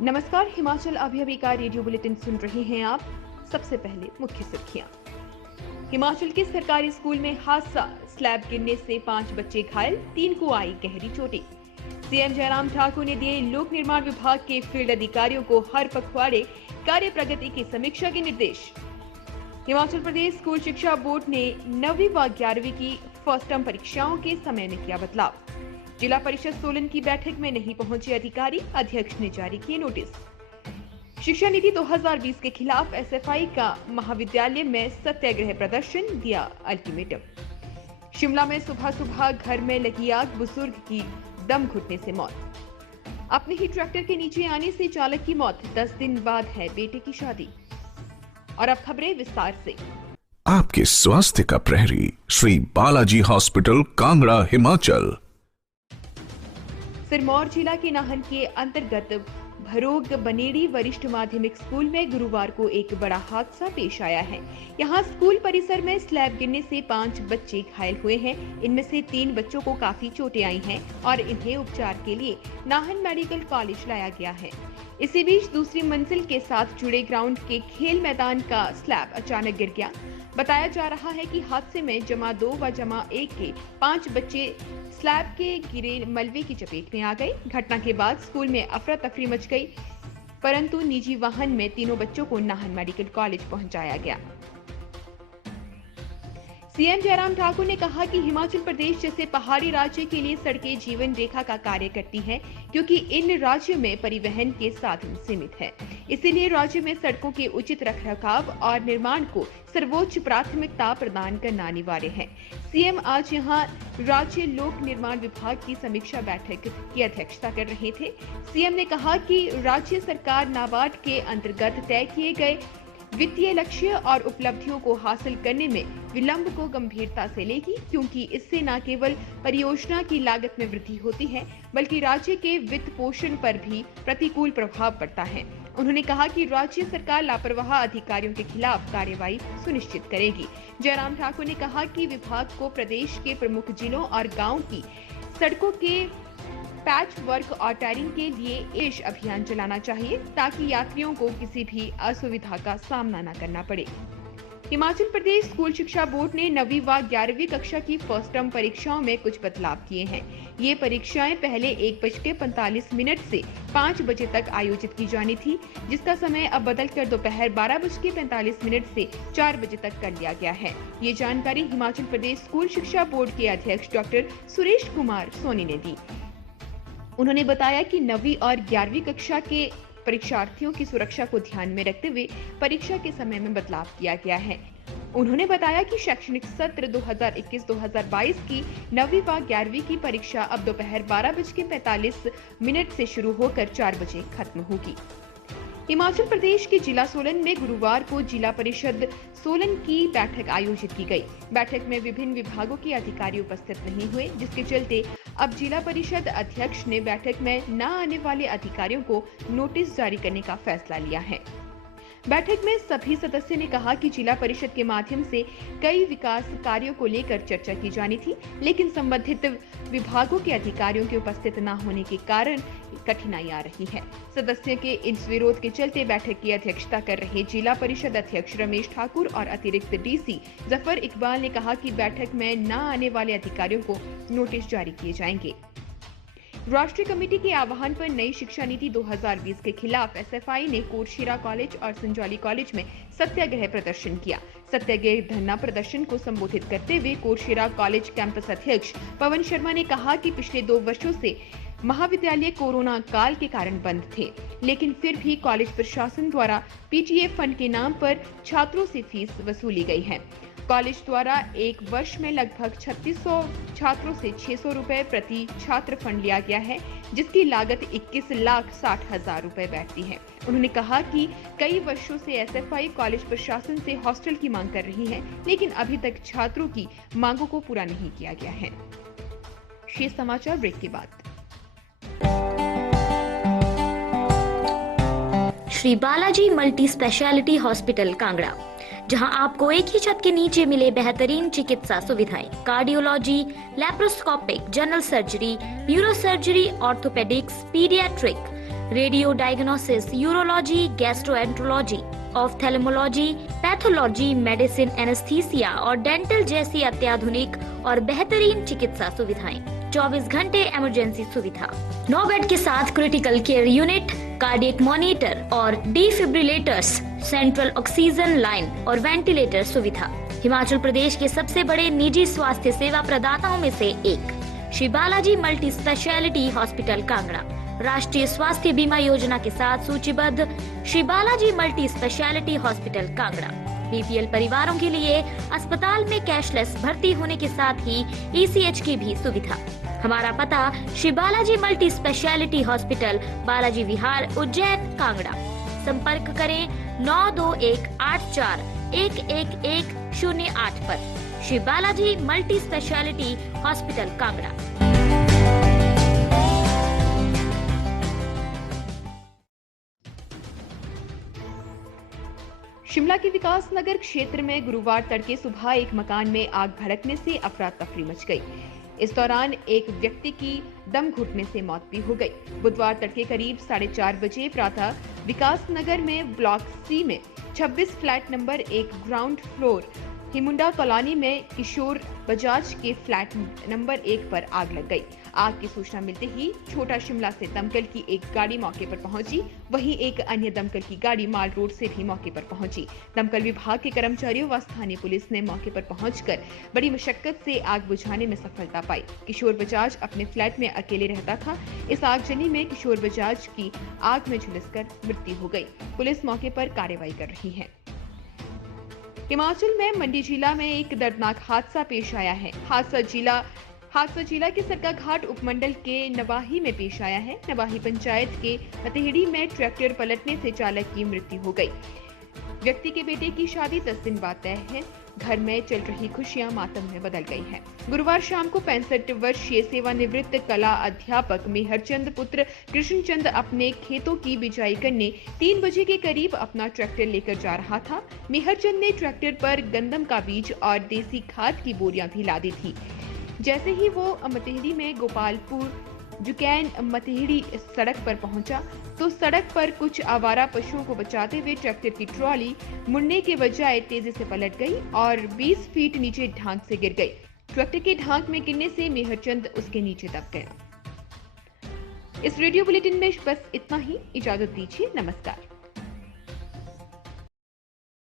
नमस्कार, हिमाचल अभी का रेडियो बुलेटिन सुन रहे हैं आप। सबसे पहले मुख्य सुर्खियां। हिमाचल के सरकारी स्कूल में हादसा, स्लैब गिरने से 5 बच्चे घायल, 3 को आई गहरी चोटें। सीएम जयराम ठाकुर ने दिए लोक निर्माण विभाग के फील्ड अधिकारियों को हर पखवाड़े कार्य प्रगति की समीक्षा के निर्देश। हिमाचल प्रदेश स्कूल शिक्षा बोर्ड ने 9वीं व 11वीं की फर्स्ट टर्म परीक्षाओं के समय में किया बदलाव। जिला परिषद सोलन की बैठक में नहीं पहुंचे अधिकारी, अध्यक्ष ने जारी किए नोटिस। शिक्षा नीति 2020 के खिलाफ एसएफआई का महाविद्यालय में सत्याग्रह प्रदर्शन, दिया अल्टीमेटम। शिमला में सुबह सुबह घर में लगी आग, बुजुर्ग की दम घुटने से मौत। अपने ही ट्रैक्टर के नीचे आने से चालक की मौत, 10 दिन बाद है बेटे की शादी। और अब खबरें विस्तार से। आपके स्वास्थ्य का प्रहरी, श्री बालाजी हॉस्पिटल, कांगड़ा, हिमाचल। सिरमौर जिला के नाहन के अंतर्गत भरोग बनेड़ी वरिष्ठ माध्यमिक स्कूल में गुरुवार को एक बड़ा हादसा पेश आया है। यहाँ स्कूल परिसर में स्लैब गिरने से 5 बच्चे घायल हुए हैं। इनमें से 3 बच्चों को काफी चोटें आई हैं और इन्हें उपचार के लिए नाहन मेडिकल कॉलेज लाया गया है। इसी बीच दूसरी मंजिल के साथ जुड़े ग्राउंड के खेल मैदान का स्लैब अचानक गिर गया। बताया जा रहा है कि हादसे में जमा 2 व जमा 1 के 5 बच्चे स्लैब के गिरे मलबे की चपेट में आ गए। घटना के बाद स्कूल में अफरा तफरी मच गई, परंतु निजी वाहन में तीनों बच्चों को नाहन मेडिकल कॉलेज पहुंचाया गया। सीएम जयराम ठाकुर ने कहा कि हिमाचल प्रदेश जैसे पहाड़ी राज्य के लिए सड़कें जीवन रेखा का कार्य करती हैं, क्योंकि इन राज्यों में परिवहन के साधन सीमित है। इसीलिए राज्य में सड़कों के उचित रखरखाव और निर्माण को सर्वोच्च प्राथमिकता प्रदान करना अनिवार्य है। सीएम आज यहां राज्य लोक निर्माण विभाग की समीक्षा बैठक की अध्यक्षता कर रहे थे। सीएम ने कहा कि राज्य सरकार नाबार्ड के अंतर्गत तय किए गए वित्तीय लक्ष्य और उपलब्धियों को हासिल करने में विलंब को गंभीरता से लेगी, क्योंकि इससे न केवल परियोजना की लागत में वृद्धि होती है, बल्कि राज्य के वित्त पोषण पर भी प्रतिकूल प्रभाव पड़ता है। उन्होंने कहा कि राज्य सरकार लापरवाह अधिकारियों के खिलाफ कार्रवाई सुनिश्चित करेगी। जयराम ठाकुर ने कहा कि विभाग को प्रदेश के प्रमुख जिलों और गाँव की सड़कों के पैच वर्क और टायरिंग के लिए विशेष अभियान चलाना चाहिए, ताकि यात्रियों को किसी भी असुविधा का सामना न करना पड़े। हिमाचल प्रदेश स्कूल शिक्षा बोर्ड ने 9वीं व 11वीं कक्षा की फर्स्ट टर्म परीक्षाओं में कुछ बदलाव किए हैं। ये परीक्षाएं पहले 1:45 से 5 बजे तक आयोजित की जानी थी, जिसका समय अब बदलकर दोपहर 12:45 से 4 बजे तक कर लिया गया है। ये जानकारी हिमाचल प्रदेश स्कूल शिक्षा बोर्ड के अध्यक्ष डॉक्टर सुरेश कुमार सोनी ने दी। उन्होंने बताया कि 9वीं और 11वीं कक्षा के परीक्षार्थियों की सुरक्षा को ध्यान में रखते हुए परीक्षा के समय में बदलाव किया गया है। उन्होंने बताया कि शैक्षणिक सत्र 2021-2022 की 9वीं व 11वीं की परीक्षा अब दोपहर 12:45 से शुरू होकर 4 बजे खत्म होगी। हिमाचल प्रदेश के जिला सोलन में गुरुवार को जिला परिषद सोलन की बैठक आयोजित की गई। बैठक में विभिन्न विभागों के अधिकारी उपस्थित नहीं हुए, जिसके चलते अब जिला परिषद अध्यक्ष ने बैठक में न आने वाले अधिकारियों को नोटिस जारी करने का फैसला लिया है। बैठक में सभी सदस्यों ने कहा कि जिला परिषद के माध्यम से कई विकास कार्यों को लेकर चर्चा की जानी थी, लेकिन संबंधित विभागों के अधिकारियों के उपस्थित न होने के कारण कठिनाई आ रही है। सदस्यों के इस विरोध के चलते बैठक की अध्यक्षता कर रहे जिला परिषद अध्यक्ष रमेश ठाकुर और अतिरिक्त डीसी जफर इकबाल ने कहा कि बैठक में न आने वाले अधिकारियों को नोटिस जारी किए जाएंगे। राष्ट्रीय कमेटी के आह्वान पर नई शिक्षा नीति 2020 के खिलाफ एसएफआई ने कोटशिरा कॉलेज और संजौली कॉलेज में सत्याग्रह प्रदर्शन किया। सत्याग्रह धरना प्रदर्शन को संबोधित करते हुए कोटशिरा कॉलेज कैंपस अध्यक्ष पवन शर्मा ने कहा कि पिछले 2 वर्षों से महाविद्यालय कोरोना काल के कारण बंद थे, लेकिन फिर भी कॉलेज प्रशासन द्वारा पीटीए फंड के नाम पर छात्रों से फीस वसूली गई है। कॉलेज द्वारा एक वर्ष में लगभग 3600 छात्रों से 600 रुपए प्रति छात्र फंड लिया गया है, जिसकी लागत 21,60,000 रुपए बैठती है। उन्होंने कहा कि कई वर्षों से एसएफआई कॉलेज प्रशासन से हॉस्टल की मांग कर रही है, लेकिन अभी तक छात्रों की मांगों को पूरा नहीं किया गया है। शेष समाचार ब्रेक के बाद। Shri Balaji multi speciality hospital Kangra, जहां आपको एक ही छत के नीचे मिले बेहतरीन चिकित्सा सुविधाएं, cardiology, laparoscopic, general surgery, neuro surgery, orthopaedics, paediatric, radio diagnosis, urology, gastroenterology, ophthalmology, pathology, medicine, anaesthesia और डेंटल जैसी अत्याधुनिक और बेहतरीन चिकित्सा सुविधाएं, 24 घंटे इमरजेंसी सुविधा, 9 बेड के साथ critical care unit, cardiac monitor और डिफिब्रिलेटर्स, सेंट्रल ऑक्सीजन लाइन और वेंटिलेटर सुविधा। हिमाचल प्रदेश के सबसे बड़े निजी स्वास्थ्य सेवा प्रदाताओं में से एक Shri Balaji multi speciality hospital Kangra राष्ट्रीय स्वास्थ्य बीमा योजना के साथ सूचीबद्ध Shri Balaji multi speciality hospital Kangra BPL परिवारों के लिए अस्पताल में कैशलेस भर्ती होने के साथ ही ईसीएच की भी सुविधा। हमारा पता Shri Balaji multi speciality hospital, Balaji Vihar, Ujjain, Kangra. संपर्क करें 9218411108 पर। Shri Balaji multi speciality hospital Kangra. Shimla के विकास नगर क्षेत्र में गुरुवार तड़के सुबह एक मकान में आग भड़कने से अफरा तफरी मच गई। इस दौरान एक व्यक्ति की दम घुटने से मौत भी हो गई। बुधवार तड़के करीब 4:30 बजे प्रातः विकास नगर में ब्लॉक सी में 26 flat number 1 ground floor Himunda colony में किशोर बजाज के फ्लैट नंबर 1 पर आग लग गई। आग की सूचना मिलते ही छोटा शिमला से दमकल की एक गाड़ी मौके पर पहुंची, वहीं एक अन्य दमकल की गाड़ी माल रोड से भी मौके पर पहुंची। दमकल विभाग के कर्मचारियों व स्थानीय पुलिस ने मौके पर पहुंचकर बड़ी मशक्कत से आग बुझाने में सफलता पाई। किशोर बजाज अपने फ्लैट में अकेले रहता था। इस आगजनी में किशोर बजाज की आग में झुलसकर मृत्यु हो गई। पुलिस मौके पर कार्रवाई कर रही है। हिमाचल में मंडी जिला में एक दर्दनाक हादसा पेश आया है। हादसा जिला के सरकाघाट उपमंडल के नवाही में पेश आया है। नवाही पंचायत के मतेहड़ी में ट्रैक्टर पलटने से चालक की मृत्यु हो गई। व्यक्ति के बेटे की शादी 10 दिन बाद तय है। घर में चल रही खुशियां मातम में बदल गई हैं। गुरुवार शाम को 65 वर्षीय सेवानिवृत्त कला अध्यापक मेहरचंद पुत्र कृष्णचंद अपने खेतों की बिजाई करने 3 बजे के करीब अपना ट्रैक्टर लेकर जा रहा था। मेहरचंद ने ट्रैक्टर पर गंदम का बीज और देसी खाद की बोरियां भी लादी थी। जैसे ही वो मतेहड़ी में गोपालपुर जुकैन मतेहड़ी सड़क पर पहुंचा तो सड़क पर कुछ आवारा पशुओं को बचाते हुए ट्रैक्टर की ट्रॉली मुड़ने के बजाय तेजी से पलट गई और 20 फीट नीचे ढांक से गिर गई। ट्रैक्टर के ढांक में गिरने से मेहरचंद उसके नीचे दब गया। इस रेडियो बुलेटिन में बस इतना ही। इजाजत दीजिए। नमस्कार।